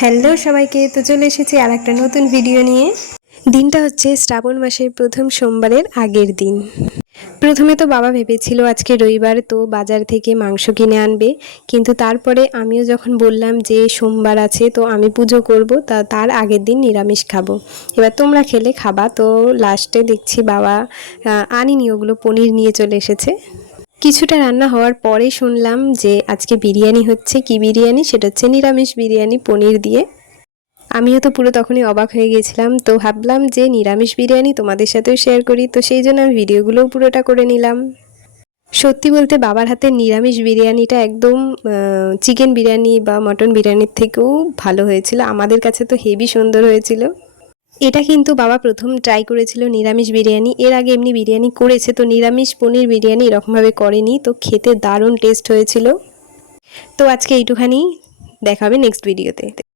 Hello সবাইকে, তো চলে এসেছি আর একটা নতুন ভিডিও নিয়ে। দিনটা হচ্ছে শ্রাবণ মাসের প্রথম সোমবারের আগের দিন। প্রথমে তো বাবা ভেবেছিল আজকে রবিবার, তো বাজার থেকে মাংস কিনে আনবে, কিন্তু তারপরে আমিও যখন বললাম যে সোমবার আছে তো আমি পুজো করব, তার আগের দিন নিরামিষ খাবো। এবার তোমরা খেলে খাবা, তো লাস্টে দেখছি বাবা আনিনি, ওগুলো পনির নিয়ে চলে এসেছে। কিছুটা রান্না হওয়ার পরে শুনলাম যে আজকে বিরিয়ানি হচ্ছে। কি বিরিয়ানি? সেটা হচ্ছে নিরামিষ বিরিয়ানি, পনির দিয়ে। আমিও তো পুরো তখনই অবাক হয়ে গেছিলাম, তো ভাবলাম যে নিরামিষ বিরিয়ানি তোমাদের সাথেও শেয়ার করি, তো সেই জন্য আমি ভিডিওগুলোও পুরোটা করে নিলাম। সত্যি বলতে বাবার হাতের নিরামিষ বিরিয়ানিটা একদম চিকেন বিরিয়ানি বা মটন বিরিয়ানির থেকেও ভালো হয়েছিল। আমাদের কাছে তো হেভি সুন্দর হয়েছিল। এটা কিন্তু বাবা প্রথম ট্রাই করেছিল নিরামিষ বিরিয়ানি। এর আগে এমনি বিরিয়ানি করেছে, তো নিরামিষ পনির বিরিয়ানি এরকমভাবে করেনি, তো খেতে দারুণ টেস্ট হয়েছিল। তো আজকে এইটুখানি, দেখা হবে নেক্সট ভিডিওতে।